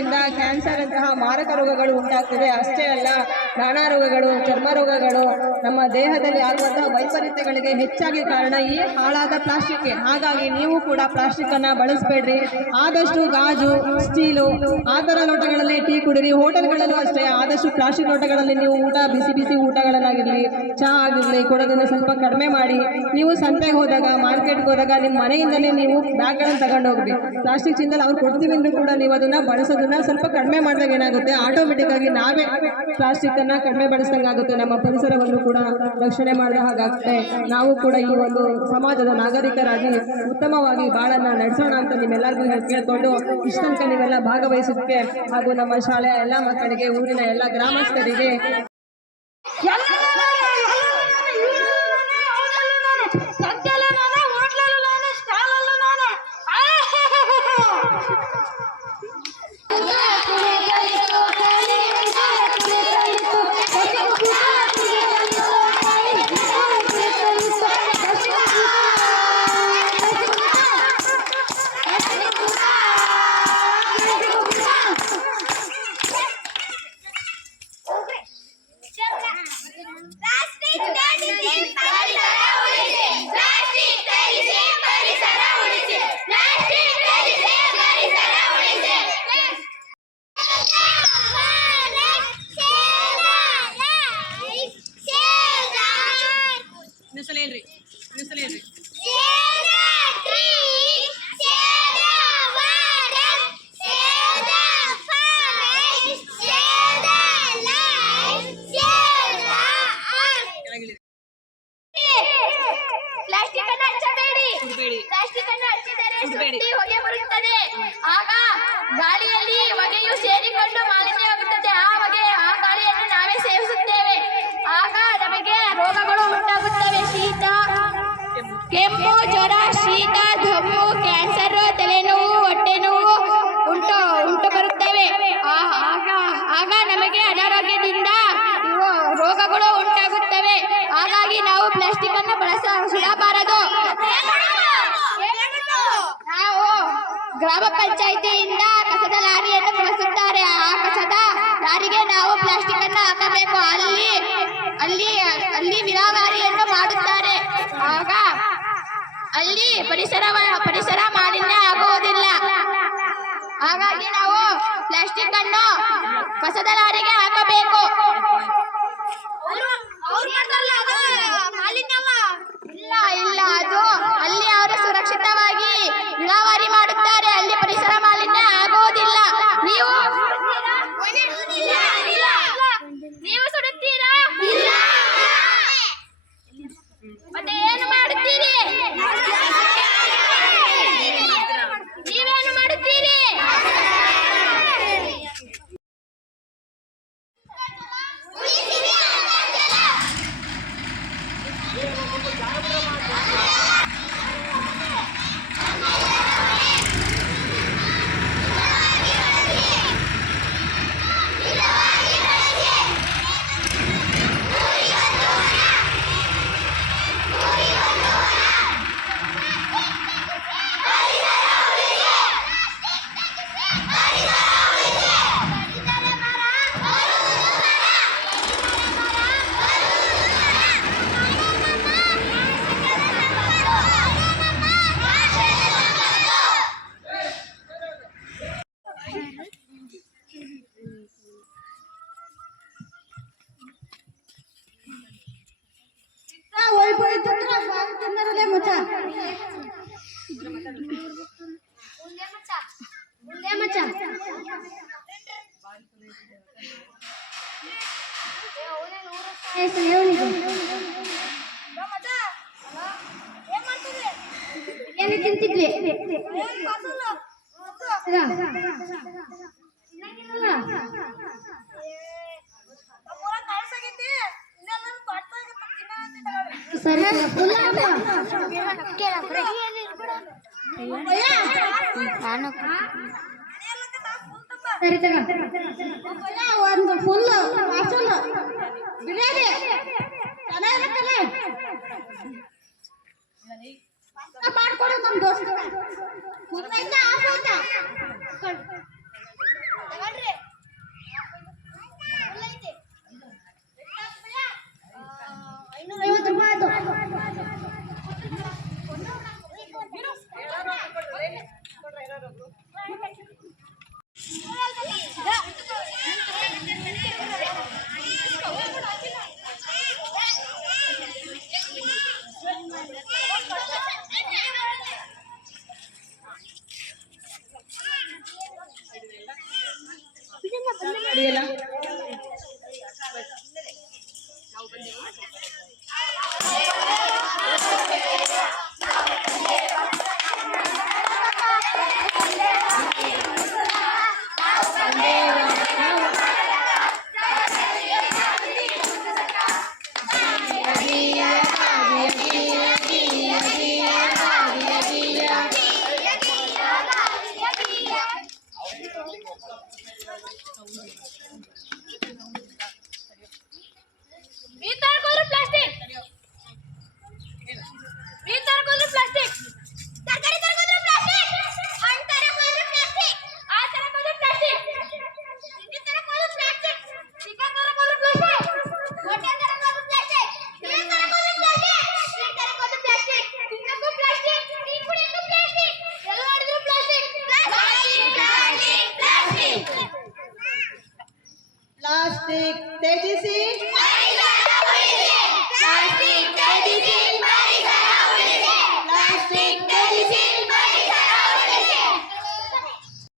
ಇಂದ ಕ್ಯಾನ್ಸರ್ ಅಂತಹ ಮಾರಕ ರೋಗಗಳು ಉಂಟಾಗ್ತದೆ. ಅಷ್ಟೇ ಅಲ್ಲ, ನಾನಾ ರೋಗಗಳು, ಚರ್ಮ ರೋಗಗಳು, ನಮ್ಮ ದೇಹದಲ್ಲಿ ಆಗುವಂತಹ ವೈಪರೀತ್ಯಗಳಿಗೆ ಹೆಚ್ಚಾಗಿ ಕಾರಣ ಈ ಹಾಳಾದ ಪ್ಲಾಸ್ಟಿಕ್. ಹಾಗಾಗಿ ನೀವು ಕೂಡ ಪ್ಲಾಸ್ಟಿಕ್ ಅನ್ನ ಬಳಸಬೇಡ್ರಿ. ಆದಷ್ಟು ಗಾಜು, ಸ್ಟೀಲು ಆ ತರ ಲೋಟಗಳಲ್ಲಿ ಟೀ ಕುಡಿರಿ. ಹೋಟೆಲ್ಗಳಲ್ಲೂ ಅಷ್ಟೇ, ಆದಷ್ಟು ಪ್ಲಾಸ್ಟಿಕ್ ಲೋಟಗಳಲ್ಲಿ ನೀವು ಊಟ, ಬಿಸಿ ಬಿಸಿ ಊಟಗಳನ್ನಾಗಿರ್ಲಿ, ಚಹಾ ಆಗಿರ್ಲಿ ಕೊಡೋದನ್ನ ಸ್ವಲ್ಪ ಕಡಿಮೆ ಮಾಡಿ. ನೀವು ಸಂತೆಗೆ ಹೋದಾಗ, ಮಾರ್ಕೆಟ್ಗೆ ಹೋದಾಗ ನಿಮ್ಮ ಮನೆಯಿಂದಲೇ ನೀವು ಬ್ಯಾಗ್ಗಳನ್ನು ತಗೊಂಡು ಹೋಗ್ರಿ. ಪ್ಲಾಸ್ಟಿಕ್ ಚೀಲದಲ್ಲಿ ಅವ್ರು ಕೊಡ್ತೀವಿ ಅಂದ್ರೂ ಕೂಡ ನೀವು ಅದನ್ನ ಬಳಸೋದನ್ನ ಸ್ವಲ್ಪ ಕಡಿಮೆ ಮಾಡಿದಾಗ ಏನಾಗುತ್ತೆ, ಆಟೋಮೆಟಿಕ್ ಆಗಿ ನಾವೇ ಪ್ಲಾಸ್ಟಿಕ್ ಅನ್ನ ಕಡಿಮೆ ಬಳಸಿದಂಗಾಗುತ್ತೆ. ನಮ್ಮ ಪರಿಸರವನ್ನು ಕೂಡ ರಕ್ಷಣೆ ಮಾಡಿದ ಹಾಗಾಗುತ್ತೆ. ನಾವು ಕೂಡ ಈ ಒಂದು ಸಮಾಜದ ನಾಗರಿಕರಾಗಿ ಉತ್ತಮವಾಗಿ ಬಾಳನ್ನ ನಡೆಸೋಣ ಅಂತ ನಿಮ್ಮೆಲ್ಲರಿಗೂ ಕೇಳ್ಕೊಂಡು, ಇಷ್ಟಂತ ನೀವೆಲ್ಲ ಭಾಗವಹಿಸೋದಕ್ಕೆ ಹಾಗೂ ನಮ್ಮ ಶಾಲೆಯ ಎಲ್ಲ ಮಕ್ಕಳಿಗೆ, ಊರಿನ ಎಲ್ಲ ಗ್ರಾಮಸ್ಥರಿಗೆ ಹೊಗೆ ಬರುತ್ತದೆ. ಆಗ ಗಾಳಿಯಲ್ಲಿ ಹೊಗೆಯು ಸೇರಿಕೊಂಡು ಮಾಲಿನ್ಯವಾಗುತ್ತದೆ. ಆ ಗಾಳಿಯನ್ನು ನಾವೇ ಸೇವಿಸುತ್ತೇವೆ. ಆಗ ನಮಗೆ ರೋಗಗಳು ಉಂಟಾಗುತ್ತವೆ. ಶೀತ, ಕೆಮ್ಮು, ಜ್ವರ, ಶೀತ, ದಮ್ಮು, ಕ್ಯಾನ್ಸರ್, ತಲೆನೋವು, ಹೊಟ್ಟೆ ನೋವು ಉಂಟು ಬರುತ್ತವೆ. ಆಗ ನಮಗೆ ಅನಾರೋಗ್ಯದಿಂದ ರೋಗಗಳು ಉಂಟಾಗುತ್ತವೆ. ಹಾಗಾಗಿ ನಾವು ಪ್ಲಾಸ್ಟಿಕ್ ಅನ್ನು ಸುಡಬಾರದು. ನಾವು ಗ್ರಾಮ ಪಂಚಾಯಿತಿಯಿಂದ ಕಸದ ಲಾರಿಯನ್ನು ಬಳಸುತ್ತಾರೆ. ಆ ಕಸದ ಲಾರಿಗೆ ನಾವು ಪ್ಲಾಸ್ಟಿಕ್ ಅನ್ನು ಹಾಕಬೇಕು. ಅಲ್ಲಿ ವಿಲೇವಾರಿಯನ್ನು ಮಾಡುತ್ತಾರೆ. ಆಗ ಅಲ್ಲಿ ಪರಿಸರ ಮಾಲಿನ್ಯ ಆಗುವುದಿಲ್ಲ. ಹಾಗಾಗಿ ನಾವು ಪ್ಲಾಸ್ಟಿಕ್ ಅನ್ನು ಕಸದ ಲಾರಿಗೆ ಹಾಕಬೇಕು. ಇಲ್ಲ, ಅದು ಅಲ್ಲಿ ಅವರು ಸುರಕ್ಷಿತವಾಗಿ ವಿಲೇವಾರಿ ಮಾಡುತ್ತಾರೆ. ಅಲ್ಲಿ ಪರಿಸರ ಮಾಲಿನ್ಯ ಆಗುವುದಿಲ್ಲ. ನೀವು ಸುಡುತ್ತೀರಾ? ಮತ್ತೆ ಏನು ಮಾಡುತ್ತೀರಿ? ನೀವೇನು ಮಾಡುತ್ತೀರಿ? ಏನು ತಿಂತಿದ್ವಿ? ಸರಿ ಒಂದು ಫುಲ್ ಬಿರಿಯಾನಿ ಚೆನ್ನಾಗಿರುತ್ತಲ್ಲ ಮಾಡ್ಕೊಡು ನಮ್ಮ ದೋಸ್ತ. ಕುಡಿಯಲ್ಲ. ಪ್ಲಾಸ್ಟಿಕ್ ತ್ಯಜಿಸಿ, ಪ್ಲಾಸ್ಟಿಕ್